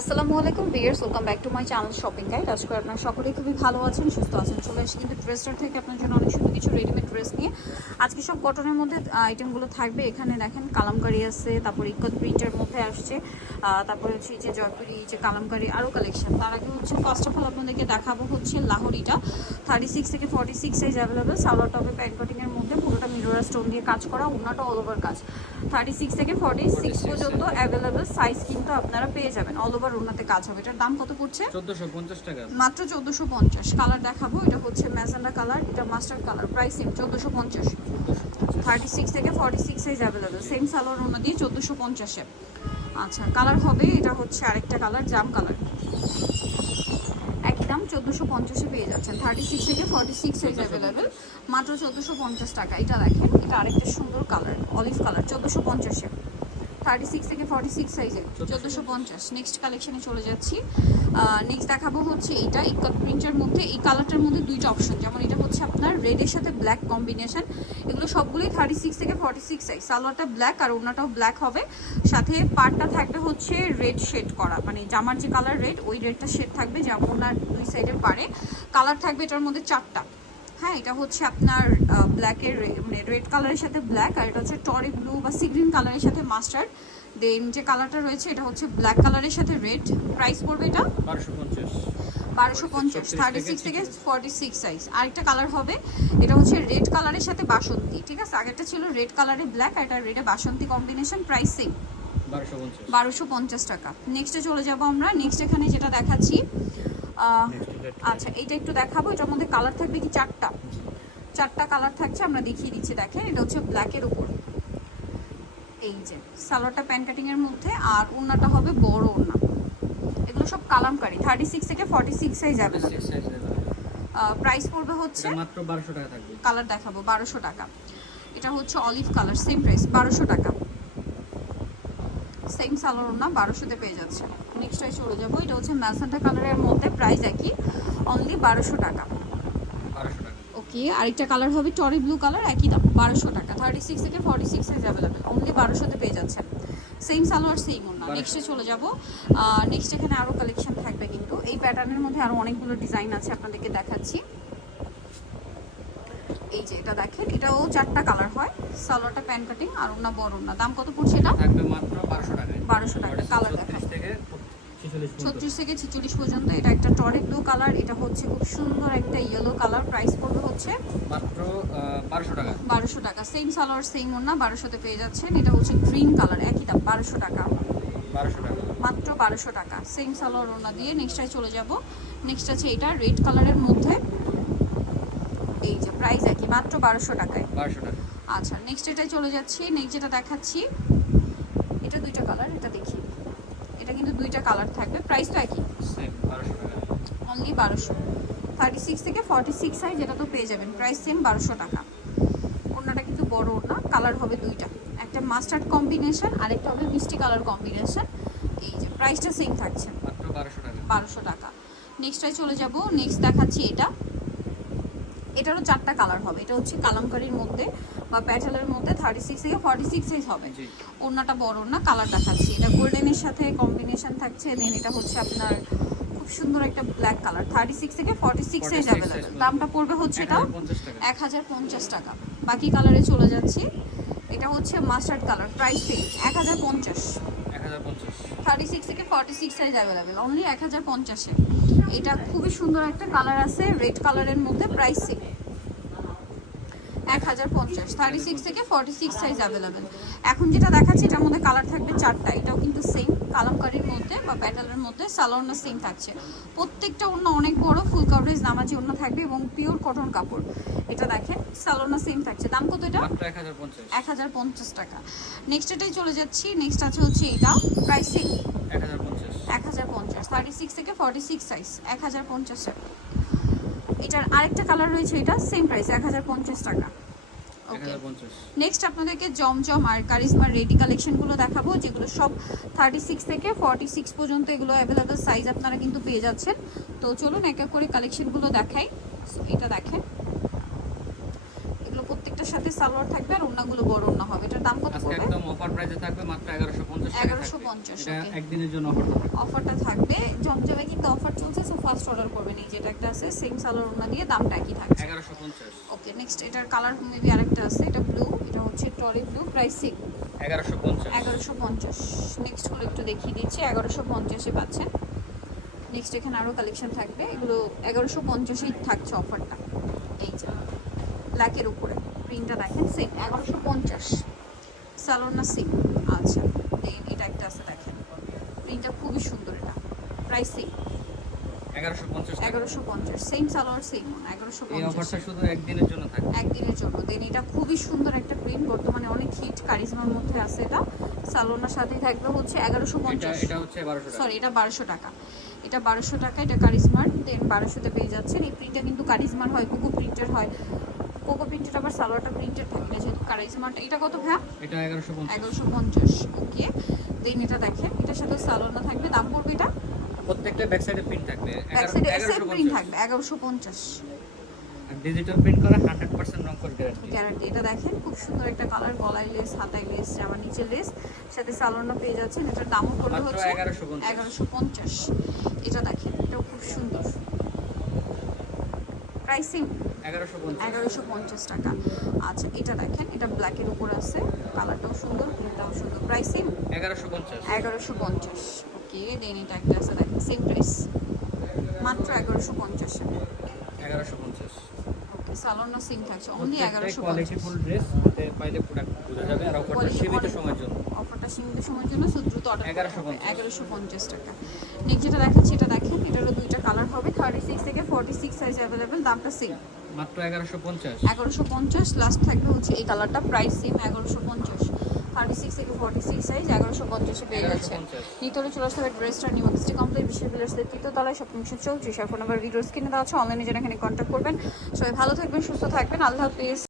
আসসালামু আলাইকুম viewers welcome back to my channel shopping guide আজকে আপনার সকলেই খুবই ভালো আছেন, সুস্থ আছেন। চলে আসি কিন্তু ড্রেসটার থেকে আপনার জন্য অনেক সুন্দর কিছু রেডিমেড ড্রেস নিয়ে। আজকে সব কটনের মধ্যে আইটেমগুলো থাকবে। এখানে দেখেন, কালামকারি আছে, তারপর ইকত প্রিন্টের মধ্যে আসছে। তারপরে হচ্ছে এই যে জয়পুরি যে কালামকারি আরও কালেকশন তার আগে হচ্ছে ফার্স্ট অফ অল আপনাদেরকে দেখাবো হচ্ছে লাহোরিটা। থার্টি সিক্স থেকে forty six size available salwar টপে প্যান্ট কাটিংয়ের মধ্যে পুরোটা মিরোরা স্টোন দিয়ে কাজ করা ওনাটা অল ওভার কাজ। থার্টি সিক্স থেকে ফর্টি সিক্স পর্যন্ত অ্যাভেলেবেল সাইজ কিন্তু আপনারা পেয়ে যাবেন অল ওভার ওনাতে কাজ হবে। এটার দাম কত পড়ছে? চোদ্দশো পঞ্চাশ টাকা। মাত্র চোদ্দোশো পঞ্চাশ। কালার দেখাবো এটা হচ্ছে ম্যাজেন্ডা কালার এটা মাস্টার কালার প্রাইস সেম চোদ্দোশো পঞ্চাশ। থার্টি সিক্স থেকে forty six size available same salwar ওনা দিয়ে চোদ্দোশো পঞ্চাশে। আচ্ছা কালার হবে এটা হচ্ছে আরেকটা কালার জাম কালার একদম দাম চোদ্দোশো পঞ্চাশে পেয়ে যাচ্ছেন। থার্টি সিক্স থেকে ফর্টি সিক্স সাইজ অ্যাভেলেবেল মাত্র চোদ্দোশো পঞ্চাশ টাকা এটা দেখেন এটা আরেকটা সুন্দর কালার অলিভ কালার চোদ্দোশো পঞ্চাশে। থার্টি সিক্স থেকে ফর্টি সিক্স সাইজে চোদ্দোশো পঞ্চাশ। নেক্সট কালেকশনে চলে যাচ্ছি। নেক্সট দেখাবো হচ্ছে এটা ইকত প্রিন্টের মধ্যে, এই কালারটার মধ্যে দুইটা অপশন যেমন এটা হচ্ছে আপনার রেডের সাথে ব্ল্যাক কম্বিনেশন এগুলো সবগুলোই থার্টি সিক্স থেকে ফর্টি সিক্স সাইজ সালোয়ারটা ব্ল্যাক আর ওনাটাও ব্ল্যাক হবে। সাথে পার্টটা থাকবে হচ্ছে রেড শেড করা। মানে জামার যে কালার রেড ওই রেডটা শেড থাকবে যেমন ওনার দুই সাইডে পারে। কালার থাকবে এটার মধ্যে চারটা। হ্যাঁ এটা হচ্ছে আপনার ব্ল্যাকের মানে রেড কালারের সাথে ব্ল্যাক আর এটা হচ্ছে টরি ব্লু বা সি গ্রিন কালারের সাথে মাস্টার্ড দেন যে কালারটা রয়েছে এটা হচ্ছে ব্ল্যাক কালারের সাথে রেড প্রাইস পড়বে এটা? বারোশো পঞ্চাশ। বারোশো পঞ্চাশ 36 থার্টি থেকে সিক্স থেকে ফর্টি সিক্স সাইজ আরেকটা কালার হবে এটা হচ্ছে রেড কালারের সাথে বাসন্তী ঠিক আছে? আগেরটা ছিল রেড কালারে ব্ল্যাক আর এটা রেডে বাসন্তী কম্বিনেশন প্রাইস সেম বারোশো পঞ্চাশ। টাকা। নেক্সটে চলে যাব আমরা নেক্সট এখানে যেটা দেখাচ্ছি আচ্ছা এইটা একটু দেখাবো। এটার মধ্যে কালার থাকবে কি চারটা? চারটা কালার থাকছে আমরা দেখিয়ে দিচ্ছি দেখেন এটা হচ্ছে ব্ল্যাকের উপর। এই যে সালোয়ারটা প্যান কাটিং এর মধ্যে আর ওড়নাটা হবে বড় ওড়না। এগুলো সব কালামকারি থার্টি সিক্স থেকে forty six size available price পড়বে হচ্ছে মাত্র বারোশো টাকা থাকবে। কালার দেখাবো বারোশো টাকা। এটা হচ্ছে অলিভ কালার সেম প্রাইস বারোশো টাকা। সেম সালোয়ার না বারোশোতে পেয়ে যাচ্ছে। নেক্সটটাই চলে যাব এটা হচ্ছে ম্যাসান্টা কালারের মধ্যে প্রাইস একই অনলি বারোশো টাকা। ওকে আরেকটা কালার হবে টরি ব্লু কালার একই দাম বারোশো টাকা। থার্টি সিক্স থেকে forty six size available only বারোশোতে পেয়ে যাচ্ছেন সেম সালোয়ার সেম ওনা 1200 নেক্সটে চলে যাব নেক্সট এখানে আরও কালেকশন থাকবে কিন্তু। এই প্যাটার্নের মধ্যে আরও অনেকগুলো ডিজাইন আছে আপনাদেরকে দেখাচ্ছি। এই যে এটা দেখেন এটাও চারটা কালার হয়। সালোয়ারটা প্যান কাটিং আর ওনা বড় ওনা দাম কত পড়ছে এটা? মাত্র বারোশো টাকা। 1200 টাকা, colour দেখাও। থেকে ছেচল্লিশ ছত্রিশ থেকে ছেচল্লিশ পর্যন্ত। এটা একটা টরে ব্লু কালার এটা হচ্ছে খুব সুন্দর একটা ইয়েলো কালার প্রাইস পড়বে হচ্ছে মাত্র বারোশো টাকা। বারোশো টাকা। সেম সালোয়ার সেম ওনা বারোশোতে পেয়ে যাচ্ছেন। এটা হচ্ছে গ্রিন কালার একই দাম বারোশো টাকা। বারোশো টাকা। মাত্র বারোশো টাকা। সেম সালোয়ার ওনা দিয়ে নেক্সটটায় চলে যাব। নেক্সট আছে এটা রেড কালারের মধ্যে। প্রাইস একই মাত্র বারোশো টাকায়। বারোশো টাকা। আচ্ছা নেক্সট এটাই চলে যাচ্ছি। নেক্সট যেটা দেখাচ্ছি এটা দুইটা কালার এটা দেখি। এটা কিন্তু দুইটা কালার থাকবে। প্রাইস তো একই। অনলি বারোশো থার্টি সিক্স থেকে ফর্টি সিক্স সাইজ এটা তো পেয়ে যাবেন। প্রাইস সেম বারোশো টাকা। ওড়নাটা কিন্তু বড় ওড়না কালার হবে দুইটা। একটা মাস্টার্ড কম্বিনেশন আর একটা হবে মিষ্টি কালার কম্বিনেশন এই যে প্রাইসটা সেম থাকছে। বারোশো টাকা। বারোশো টাকা। নেক্সটটায় চলে যাব। নেক্সট দেখাচ্ছি এটা। এটারও চারটা কালার হবে। এটা হচ্ছে কালামকারির মধ্যে বা প্যাটেলের মধ্যে থার্টি সিক্স থেকে ফর্টি সিক্স সাইজ হবে ওড়নাটা বড় না কালার দেখাচ্ছি। এটা গোল্ডেনের সাথে কম্বিনেশন থাকছে দেন এটা হচ্ছে আপনার খুব সুন্দর একটা ব্ল্যাক কালার থার্টি সিক্স থেকে ফর্টি সিক্স সাইজ অ্যাভেলেবেল দামটা পড়বে হচ্ছে এটা এক হাজার পঞ্চাশ টাকা। বাকি কালারে চলে যাচ্ছি। এটা হচ্ছে মাস্টার্ড কালার প্রাইস এক হাজার পঞ্চাশ। থার্টি সিক্স থেকে forty six size available only এক হাজার পঞ্চাশে। এটা খুবই সুন্দর একটা কালার আছে রেড কালারের মধ্যে প্রাইস সেম এক হাজার পঞ্চাশ থার্টি সিক্স থেকে ফর্টি সিক্স সাইজ অ্যাভেলেবেল এখন যেটা দেখাচ্ছি, এটার মধ্যে কালার থাকবে চারটা, এটাও কিন্তু সেম কালামকারির বা প্যাটেলের মধ্যে সালোয়ারটা সেম থাকছে। প্রত্যেকটা অন্য অনেক বড় ফুল কাভারেজ নামাজি অন্য থাকবে এবং পিওর কটন কাপড়। এটা দেখেন সালোয়ারটা সেম থাকছে। দাম কত এটা? এক হাজার পঞ্চাশ। টাকা। নেক্সট এটাই চলে যাচ্ছি নেক্সট আছে হচ্ছে এটা প্রাইস এক হাজার পঞ্চাশ। থার্টি সিক্স থেকে ফর্টি সিক্স সাইজ এক হাজার পঞ্চাশে এটার আরেকটা কালার রয়েছে এটা সেম প্রাইস এক হাজার পঞ্চাশ টাকা। নেক্সট আপনাদেরকে জমজম আর কারিজমার রেডি কালেকশনগুলো দেখাবো যেগুলো সব থার্টি সিক্স থেকে ফর্টি সিক্স পর্যন্ত এগুলো অ্যাভেলেবেল সাইজ আপনারা কিন্তু পেয়ে যাচ্ছেন। তো চলুন এক এক করে কালেকশনগুলো দেখাই। এটা দেখেন। সাথে সালোয়ার থাকবে আর ওড়নাগুলো বড় ওড়না হবে। এটার দাম কত পড়বে? একদম অফার প্রাইসে থাকবে মাত্র এগারোশো পঞ্চাশ 1150 এটা. একদিনের জন্য অফার অফারটা থাকবে। জমজমে কিন্তু অফার চলছে সো ফার্স্ট অর্ডার করবেন এই যেটা একটা আছে সেম সালোয়ার ওড়না দিয়ে দামটা একই থাকবে এগারোশো পঞ্চাশ। ওকে নেক্সট এটার কালার মেবি আরেকটা আছে এটা ব্লু এটা হচ্ছে টরি ব্লু প্রাইসিং এগারোশো পঞ্চাশ। এগারোশো পঞ্চাশ। নেক্সটগুলো একটু দেখিয়ে দিচ্ছি এগারোশো পঞ্চাশে পাচ্ছেন। নেক্সট এখানে আরও কালেকশন থাকবে এগুলো এগারোশো পঞ্চাশেই থাকছে অফারটা এই যে। ব্ল্যাকের উপরে। প্রিন্টটা দেখেন সেম এগারোশো পঞ্চাশ। স্যালোর না সেম আচ্ছা দেন এটা একটা আছে দেখেন। প্রিন্টটা খুবই সুন্দর এটা। প্রাইস পঞ্চাশ এগারোশো পঞ্চাশ সেম সালোয়ার সেম এগারোশো পঞ্চাশ। শুধু একদিনের জন্য থাকবে একদিনের জন্য। দেন এটা খুবই সুন্দর একটা প্রিন্ট বর্তমানে অনেক হিট কারিজমার মধ্যে আছে এটা। সালোনার সাথে থাকবে হচ্ছে এগারোশো পঞ্চাশ। এটা হচ্ছে বারোশো সরি এটা বারোশো টাকা। এটা বারোশো টাকা এটা কারিজমার দেন বারোশোতে পেয়ে যাচ্ছেন। এই প্রিন্টটা কিন্তু কারিজমার হয় কুকু প্রিন্টের হয়। কোকো প্রিন্টের আবার সালোয়ারটা প্রিন্টেড থাকে না যেহেতু কারিজমারটা এটা কত ভ্যা এটা এগারোশো পঞ্চাশ। এগারোশো পঞ্চাশ ওকে। দেন এটা দেখেন এটার সাথে সালোনা থাকবে। দাম পড়বে এটা? প্রত্যেকটা ব্যাক সাইডে প্রিন্ট থাকবে। ব্যাক সাইডে এসএফ এগারোশো প্রিন্ট থাকবে এগারোশো পঞ্চাশ। আর ডিজিটাল প্রিন্ট করা হান্ড্রেড পার্সেন্ট রং করে গ্যারান্টি গ্যারান্টি এটা দেখেন খুব সুন্দর একটা কালার গলায় লেস হাতায় লেস জামা নিচে লেস সাথে সালোনা পেয়ে যাচ্ছেন। এটার দামও পড়বে হচ্ছে এগারোশো পঞ্চাশ। এগারোশো পঞ্চাশ। এটা দেখেন এটাও খুব সুন্দর। প্রাইসিং এগারোশো পঞ্চাশ। টাকা। আচ্ছা এটা দেখেন এটা ব্ল্যাকের উপর আছে। কালারটাও সুন্দর প্রিন্টটাও সুন্দর। প্রাইসিং এগারোশো পঞ্চাশ। এগারোশো পঞ্চাশ। ওকে দেন এটা একটা আছে দেখেন সেম প্রাইস মাত্র এগারোশো পঞ্চাশে এগারোশো পঞ্চাশ। সালোনা সিম থাকছে অনলি এগারোশো কোয়ালিটি পঞ্চাশ ফুল ড্রেস হাতে পাইলে প্রোডাক্ট বোঝা যাবে আর অফারটা সীমিত সময়ের জন্য। অফারটা সীমিত সময়ের জন্য সো দ্রুত অর্ডার 1150 টাকা। নেক্সট যেটা দেখাচ্ছি এটা দেখেন এটারও দুইটা কালার হবে থার্টি সিক্স থেকে ফর্টি সিক্স সাইজ অ্যাভেলেবেল দামটা সেম মাত্র এগারোশো পঞ্চাশ। এগারোশো পঞ্চাশ লাস্ট থাকবে হচ্ছে এই কালারটা প্রাইস সেম এগারোশো পঞ্চাশ। থার্টি সিক্স থেকে ফর্টি সিক্স সাইজ এগারোশো পঞ্চাশে পেয়ে যাচ্ছে 1150 নিতলে চলে আসতে হবে ড্রেসটা নিউ অফিসটি কমপ্লিট বিশেষ বিলাসদের তৃতীয় তলায় শপিং মিশন চলছে। সার ফোন নাম্বার ভিডিওস কিনে দেওয়া আছে। অনলাইনে যেন এখানে কন্ট্যাক্ট করবেন। সবাই ভালো থাকবেন সুস্থ থাকবেন। আল্লাহ হাফিজ।